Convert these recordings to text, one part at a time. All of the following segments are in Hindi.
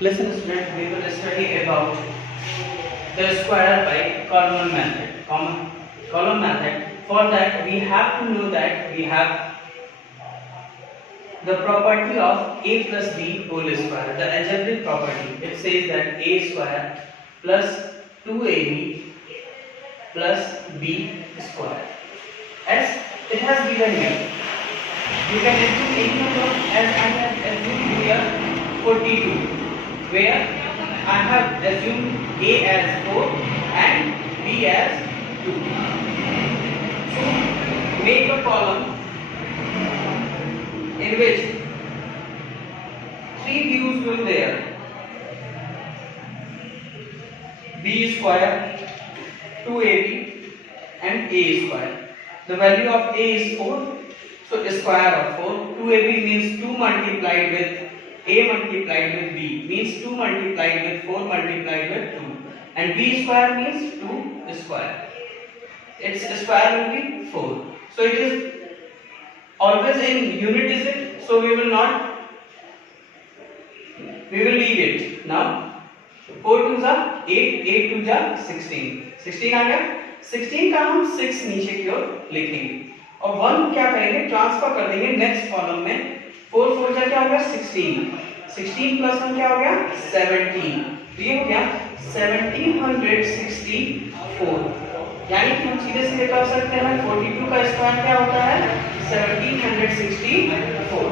Listen, students, we will study about the square by column method. Column method. For that, we have to know that we have the property of a plus b whole square. The algebraic property. It says that a square plus 2ab plus b square. As it has given here, you can assume any number as I have assumed here 42, where I have assumed a as 4 and b as 2. So make a column in which 3 views will there: b square, 2ab and a square. The value of a is 4, so square of 4. 2ab means 2 multiplied with a multiplied with b, means 2 multiplied with 4 multiplied with 2, and b square means 2 square. Its square will be 4. So it is always in unit digit, so we will leave it. Now 4 2s are 8, 8 2s are 16, 16 आ गया। 16 का हम 6 नीचे की ओर लिखेंगे और 1 क्या करेंगे, ट्रांसफर कर देंगे नेक्स्ट कॉलम में। 4 4 जा क्या हो गया 16, 16 प्लस 1 क्या हो गया 17, तो ये हो गया 1764। यानी कि हम सीधे सीधे कर सकते हैं 42 का स्क्वायर क्या होता है 1764।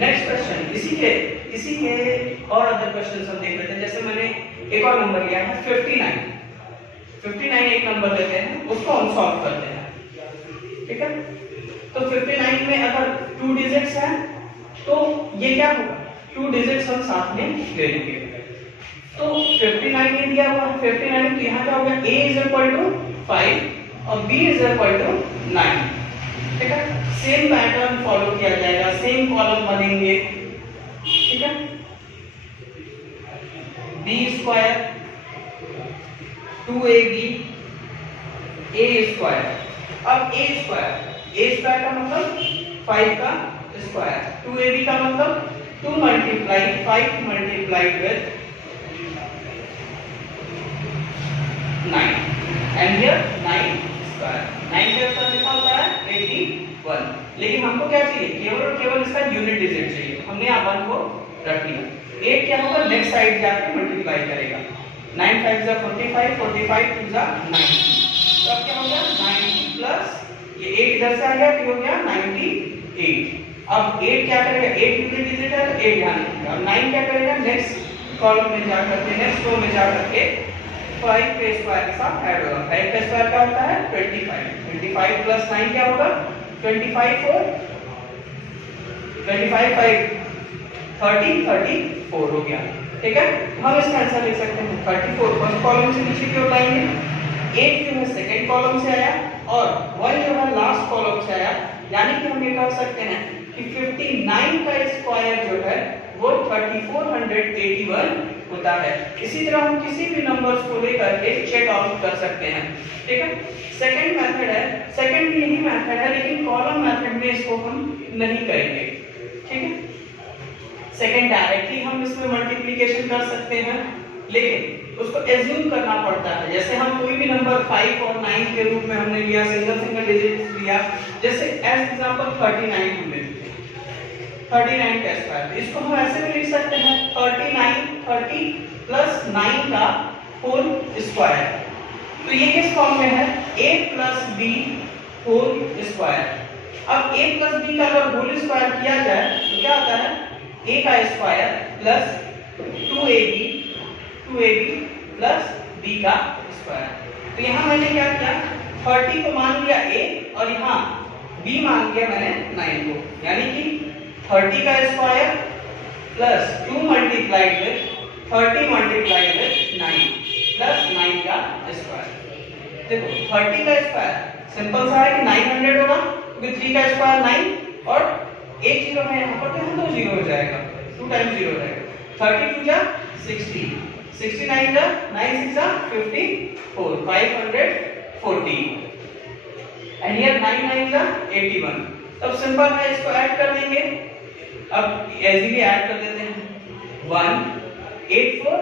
नेक्स्ट क्वेश्चन, इसी के और अदर क्वेश्चंस हम देख लेते हैं। जैसे मैंने एक और नंबर लिया है 59 एक नंबर लेते हैं, उसको हम सॉल्व करते हैं। ठीक है, तो 59 में अगर 2 डिजिट्स हैं तो ये क्या होगा, 2 डिजिट्स हम साथ में ले लेंगे। तो 59 में दिया हुआ है 59, तो यहाँ क्या होगा a इज इक्वल टू 5 और b इज इक्वल टू 9। ठीक है, सेम पैटर्न फॉलो किया जाएगा, सेम कॉलम बनेंगे। ठीक है, b square 2ab a square. अब a स्क्वायर का मतलब 5 का स्क्वायर, 2ab का मतलब 2 multiply 5 multiplied with 9 and here 9 square. 9 का स्क्वायर कितना होता है 81। लेकिन हमको क्या चाहिए, केवल इसका यूनिट डिजिट चाहिए। हमने यहाँ 1 को रख लिया। 8 क्या होगा नेक्स्ट साइड जाके मल्टीप्लाई करेगा। 9 5 जा 45, 45 2 जा 90। तो अब क्या हो गया 90 प्लस ये 8 इधर से आ गया, तो हो गया 98। अब 8 क्या करेगा, 8 यूनिट डिजिट है तो 8 ध्यान रखिएगा। अब 9 क्या करेगा नेक्स्ट कॉलम में जा करके, नेक्स्ट रो में जा करके 5 के स्क्वायर के साथ ऐड होगा। 5 का स्क्वायर क्या होता है 25, 25 प्लस 9 क्या होगा 25 4, 25 5 30, 34 हो गया। ठीक है, हम इसका आंसर लिख सकते हैं 34 फर्स्ट कॉलम से नीचे की ओर लाएंगे, 8 जो है सेकंड कॉलम से आया और 1 जो है लास्ट कॉलम से आया। यानी कि हम ये कह सकते हैं कि 59 का स्क्वायर जो है वो 3481 होता है। इसी तरह हम किसी भी नंबर्स को लेकर के चेक आउट कर सकते हैं। ठीक है, सेकंड मेथड है, सेकंड भी यही मेथड है, लेकिन कॉलम मेथड में इसको हम नहीं करेंगे। ठीक है, सेकंड डायरेक्टली हम इसमें मल्टीप्लिकेशन कर सकते हैं, लेकिन उसको एज्यूम करना पड़ता है। जैसे हम कोई भी नंबर 5 और 9 के रूप में हमने लिया, सिंगल डिजिट लिया, जैसे एज एग्जांपल 39 हमने 39 का स्क्वायर, इसको हम ऐसे भी लिख सकते हैं 30 प्लस 9 का होल स्क्वायर। तो ये किस फॉर्म में है a plus b whole square. अब a प्लस b का अगर होल स्क्वायर किया जाए तो क्या आता है a का square plus 2ab plus b का स्क्वायर। तो यहाँ मैंने क्या किया 30 को मान लिया a और यहाँ b मान लिया मैंने 9 को, यानी कि 30 का square plus 2 multiplied with 30 multiplied with 9 plus 9 का स्क्वायर। देखो 30 का स्क्वायर सिंपल सा है कि 900 होगा, क्योंकि 3 का स्क्वायर 9 और एक जीरो है यहाँ पर, तो यहाँ 2 जीरो हो जाएगा, 2 टाइम्स 0 हो जाएगा। 32 जा 60, 69 जा 9 6 जा 54, 540 एंड हियर 9 9 जा 81। तब सिंपल है, इसको ऐड कर देंगे। अब इजीली ऐड कर देते हैं 1 8 4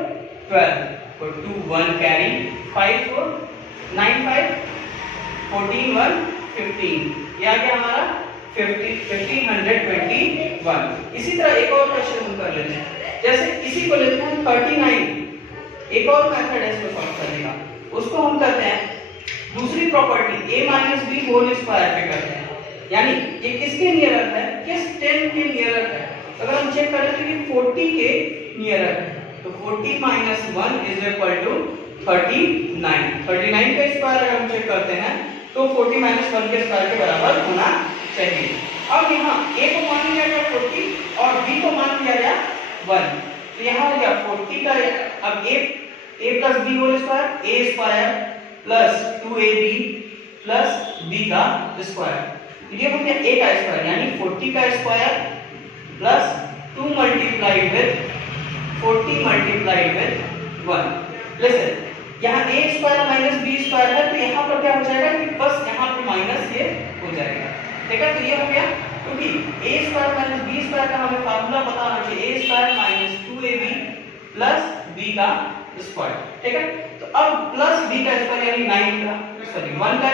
12 और 2 1 कैरी 5 4 9 5 14 1 15 ये आ गया हमारा 1521। इसी तरह एक और क्वेश्चन हम कर लेते हैं, जैसे इसी को लेते हैं 39। एक और मेथड है इसको सॉल्व करने का, उसको हम करते हैं दूसरी property a minus B whole square पे करते हैं। यानी ये किसके नियरर है, किस 10 के नियरर है। अगर हम चेक करें तो ये 40 के नियरर है, तो 40 माइनस 1 इज इक्वल टू 39। 39 का स्क्वायर अगर हम चेक करते हैं तो 40 माइनस 1 के स्क्वायर के बराबर होना चाहिए। अब यहाँ a को मान लिया गया 40 और b को मान लिया गया 1, तो यहाँ हो गया 40 का अब a plus b whole square a square plus 2ab plus b का स्क्वायर, ये हो गया a का स्क्वायर यानी 40 का square plus 2 multiplied with 40 multiplied with 1। Listen, यहाँ a square minus b square है, तो यहाँ पर क्या हो जाएगा कि बस यहाँ पे माइनस ये हो जाएगा। ठीक है, तो ये हो गया, क्योंकि a square minus b square का हमें फार्मूला पता होना चाहिए a square minus 2ab plus b का स्क्वायर। ठीक है, तो अब प्लस b का स्क्वायर यानी 1 का स्क्वायर, 1 का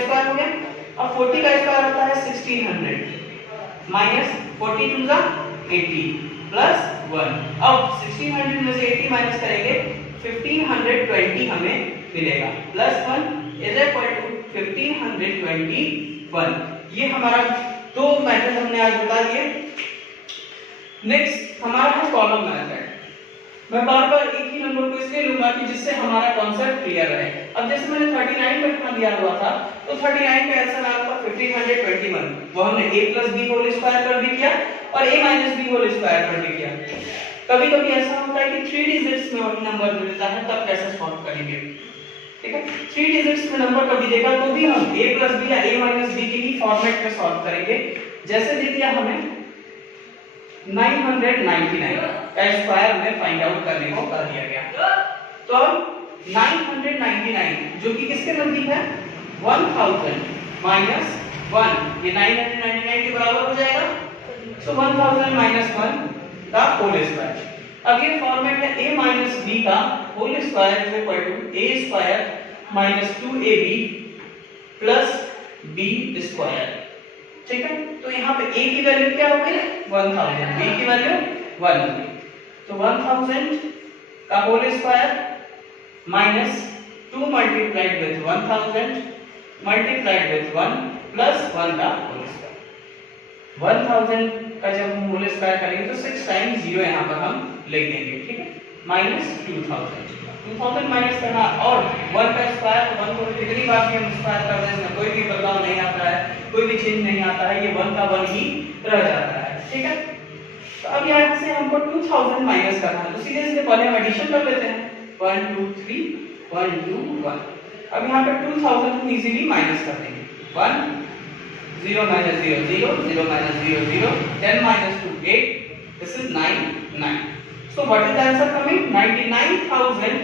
स्क्वायर हो गया। अब 40 का स्क्वायर होता है 1600 माइनस 40 टू द 80 प्लस 1। अब 1600 में से 80 माइनस करेंगे 1520 हमें मिलेगा प्लस 1 इज इक्वल टू 1521। ये हमारा दो मेथड हमने आज बता दिए। नेक्स्ट हमारा है कॉलम मेथड। मैं बार-बार एक ही नंबर को इसलिए लूंगा कि जिससे हमारा कांसेप्ट क्लियर रहे। अब जैसे मैंने 39 पर ध्यान दिया हुआ था, तो 39 का आंसर आपका 1521, वो हमने a plus b whole square पर भी किया और a minus b whole square पर भी किया। कभी-कभी ऐसा होता है कि 3 डिजिट्स में वही नंबर मिलता है, तब कैसे सॉल्व करेंगे। ठीक है, 3 डिजिट्स में नंबर कभी देगा तो भी हम a प्लस b या a माइनस b के ही फॉर्मेट में सॉल्व करेंगे। जैसे दे दिया हमें 999 का स्क्वायर में फाइंड आउट करने को कर दिया गया, तो अब 999 जो कि किसके नजदीक है 1000 माइनस 1, ये 999 के बराबर हो जाएगा। सो 1000 माइनस 1 का होल स्क्वायर। अब ये फॉर्मेट है a माइनस b का whole square is equal to a square minus 2ab plus b square. ठीक है, तो यहाँ पे a की वैल्यू क्या हो गई 1000, b की वैल्यू 1 हो गई, तो 1000 का whole square minus 2 multiplied with 1000 multiplied with 1 plus 1 का होल स्क्वायर। 1000 का जब हम होल स्क्वायर करेंगे तो 6 टाइम्स 0 यहाँ पर हम लिख देंगे। ठीक है, माइनस 2000 माइनस करना और 1 का स्क्वायर, तो 1 को कितनी बार भी हम स्क्वायर कर दें इसमें कोई भी बदलाव नहीं आता है, कोई भी चेंज नहीं आता है, ये 1 का 1 ही रह जाता है। ठीक है, तो अब यहाँ से हमको 2000 माइनस करना है, तो सीधे सीधे पहले हम एडिशन कर लेते हैं 1 2 3 1 2 1। अब यहाँ पे 2000 हम इजीली माइनस कर देंगे 1 0 minus 0 0 0 minus 0 0 10 minus 2 8, this is 9 9. So what is the answer coming? 99,000,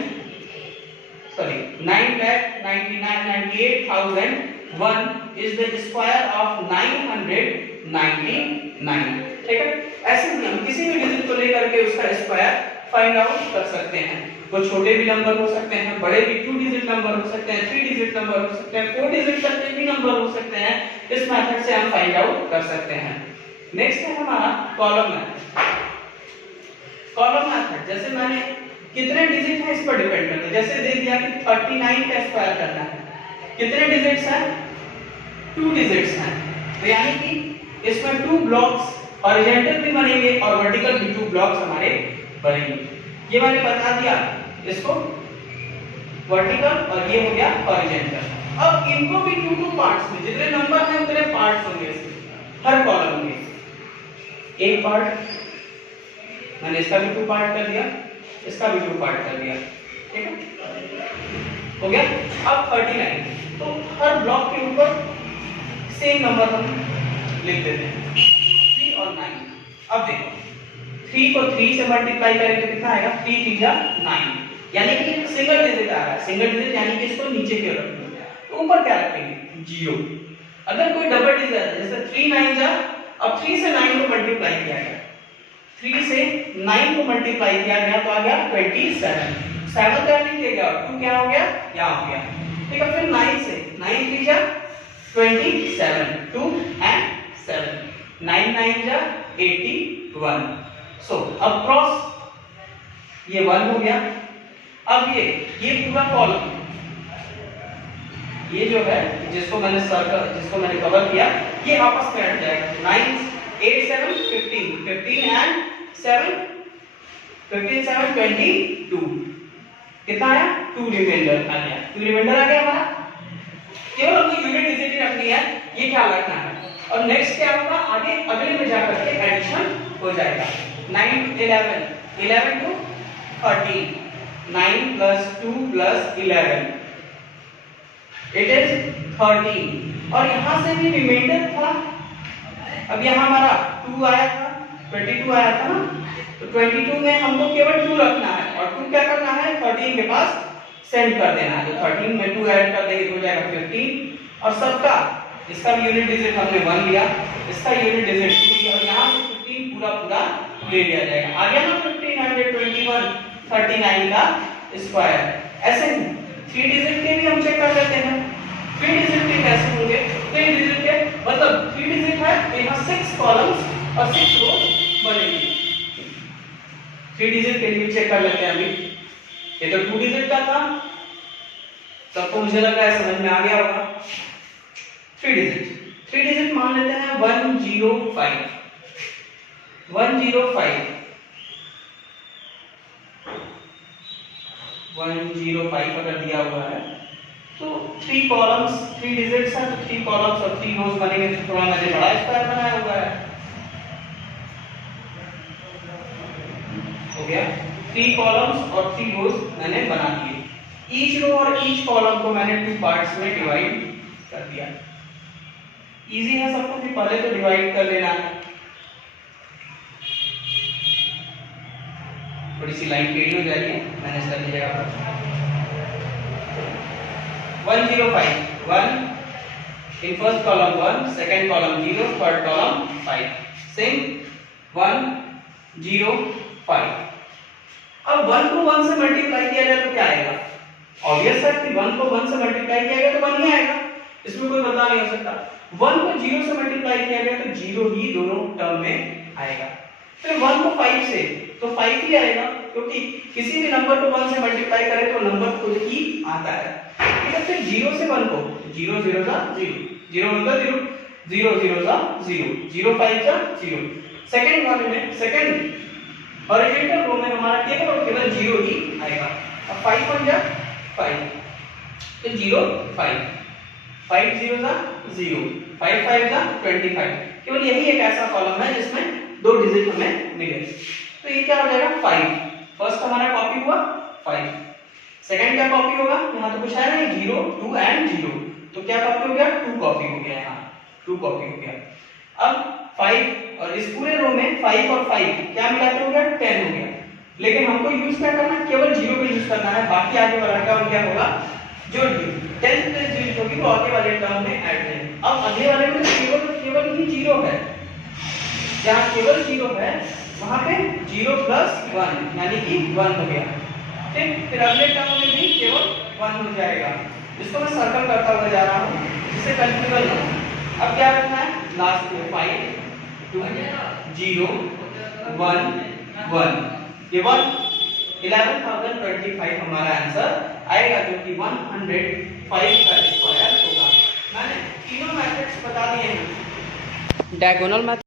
sorry 9,98,001 is the square of 999। ठीक है, ऐसे ही हम किसी भी डिजिट को लेकर के उसका स्क्वायर फाइंड आउट कर सकते हैं। वो छोटे भी नंबर हो सकते हैं, बड़े भी 2 डिजिट नंबर हो सकते हैं, 3 डिजिट नंबर हो सकते हैं, 4 डिजिट तक के भी नंबर हो सकते हैं। इस मेथड से हम फाइंड आउट कर सकते हैं। नेक्स्ट है हमारा कॉलम मेथड। कॉलम मेथड जैसे मैंने कितने डिजिट है इस पर डिपेंड करता है। जैसे दे दिया कि 39 का स्क्वायर करना है, कितने डिजिट्स हैं 2 डिजिट्स हैं, तो यानी कि इसमें 2 ब्लॉक्स हॉरिजॉन्टल भी बनेंगे और वर्टिकल भी 2 ब्लॉक्स हमारे बनेंगे। ये मैंने बता दिया इसको वर्टिकल और ये हो गया हॉरिजॉन्टल। अब इनको भी 2 पार्ट्स में, जितने नंबर हैं उतने पार्ट्स होंगे हर कॉलम के। एक पार्ट मैंने इसका भी 2 पार्ट कर दिया, इसका भी 2 पार्ट कर दिया। ठीक है, हो गया। अब 39, तो हर ब्लॉक के ऊपर सेम नंबर हम लिख देते हैं 3 और 9। अब देखो 3 को 3 से मल्टीप्लाई करेंगे तो कितना आएगा 3 3 जा 9, यानी कि सिंगल डिजिट आ रहा है। सिंगल डिजिट यानी कि इसको नीचे की ओर रखेंगे, तो ऊपर क्या रखेंगे 0। अगर कोई डबल डिजिट है जैसे 3 9 जा, अब 3 से 9 को मल्टीप्लाई किया गया 3 से 9 को मल्टीप्लाई किया गया तो आ गया 27। 7 तो नहीं ले गया, 2 क्या हो गया, यहाँ हो गया। ठीक है, फिर 9 से 9 3 जा 27, 2 and 7, 9 9 जा 81। सो अब क्रॉस ये 1 हो गया। अब ये पूरा कॉलम, ये जो है जिसको मैंने सर्कल, जिसको मैंने कवर किया, ये आपस में हट जाएगा। 9 8 7 15, 15 and 7, 15 7 22, कितना आया, 2 रिमाइंडर आ गया। 2 रिमाइंडर आ गया हमारा। केवल हमको यूनिट डिजिट ही रखनी है, ये ख्याल रखना है। और नेक्स्ट क्या होगा, आगे अगले में जाकर के एडिशन हो जाएगा। 9 11, 11 to 13, 9 plus 2 plus 11, it is 13। और यहां से भी रिमाइंडर था, अब यहाँ हमारा 2 आया था, 22 आया था ना, तो 22 में हमको केवल 2 रखना है और 2 क्या करना है, 13 के पास सेंड कर देना है। तो 13 में 2 ऐड कर देंगे तो हो जाएगा 15। और सबका, इसका यूनिट डिजिट हमने 1 लिया, इसका यूनिट डिजिट 2 लिया, और यहाँ से 15 पूरा पूरा ले लिया जाएगा। आ गया ना 1521 39 का स्क्वायर। ऐसे 3 डिजिट के भी हम चेक कर लेते हैं। 3 डिजिट के कैसे होंगे, 3 डिजिट के मतलब 3 डिजिट है तो यहाँ 6 कॉलम्स और 6 रोज बनेंगे। 3 डिजिट के लिए चेक कर लेते हैं अभी। ये तो 2 डिजिट का था, सबको मुझे लग रहा है समझ में आ गया होगा। 3 डिजिट मान लेते हैं 105, 105, 105 अगर दिया हुआ है तो 3 कॉलम्स, 3 डिजिट्स हैं तो 3 कॉलम्स और 3 रोज बनेंगे। तो थोड़ा मैंने बड़ा स्क्वायर बनाया हुआ है, हो गया। 3 कॉलम्स और 3 रोज मैंने बना दिए। ईच रो और ईच कॉलम को मैंने 2 पार्ट्स में डिवाइड कर दिया। इजी है सबको, कि पहले तो डिवाइड कर लेना है। थोड़ी सी लाइन टेढ़ी हो जा रही है, मैनेज कर लीजिएगा। 105, 1 in first column 1, second column 0, third column 5, same 1 0 5। अब 1 को 1 से मल्टीप्लाई किया जाए तो क्या आएगा, ऑब्वियस है कि 1 को 1 से मल्टीप्लाई किया गया तो 1 ही आएगा, इसमें कोई बदलाव नहीं हो सकता। 1 को 0 से मल्टीप्लाई किया गया तो 0 ही दोनों टर्म में आएगा। फिर 1 को 5 से तो 5 ही आएगा, क्योंकि किसी भी नंबर को 1 से मल्टीप्लाई करें तो नंबर खुद ही आता है। ठीक है, फिर 0 से 1 को 0 0 का 0, 0 1 का 0, 0 0 का 0, 0 5 का 0। सेकंड वाले में, सेकंड हॉरिजॉन्टल रो में हमारा केवल और केवल 0 ही आएगा। अब 5 1 जा 5, तो 0 5, 5 0 का 0, 5 5 का 25। केवल यही एक ऐसा कॉलम है जिसमें 2 डिजिट हमें मिले। तो ये क्या हो जाएगा 5। फर्स्ट हमारा कॉपी हुआ 5, सेकंड क्या कॉपी होगा, यहाँ तो कुछ है नहीं, 0 2 एंड 0, तो क्या कॉपी हो गया, 2 कॉपी हो गया, यहाँ 2 कॉपी हो गया। अब 5 और इस पूरे रो में 5 और 5 क्या मिला के हो गया 10 हो गया। लेकिन हमको यूज क्या करना है, केवल 0 पे यूज करना है, बाकी आगे वाला टर्म क्या होगा, जो 10 प्लस 0 होगी वो आगे वाले टर्म में ऐड करेंगे। अब अगले वाले में तो केवल ही 0 है, जहाँ केवल 0 है वहां पे 0 प्लस 1 यानी कि 1 हो गया। ठीक, फिर अगले टर्म में भी केवल 1 हो जाएगा, जिसको मैं सर्कल करता हुआ जा रहा हूँ जिससे कंफ्यूजन ना हो। अब क्या रखना है, लास्ट में 5 2 0 1 1, ये 11,025 हमारा आंसर आएगा, जो कि 105 का स्क्वायर होगा। मैंने तीनों मेथड्स बता दिए हैं, डायगोनल मेथड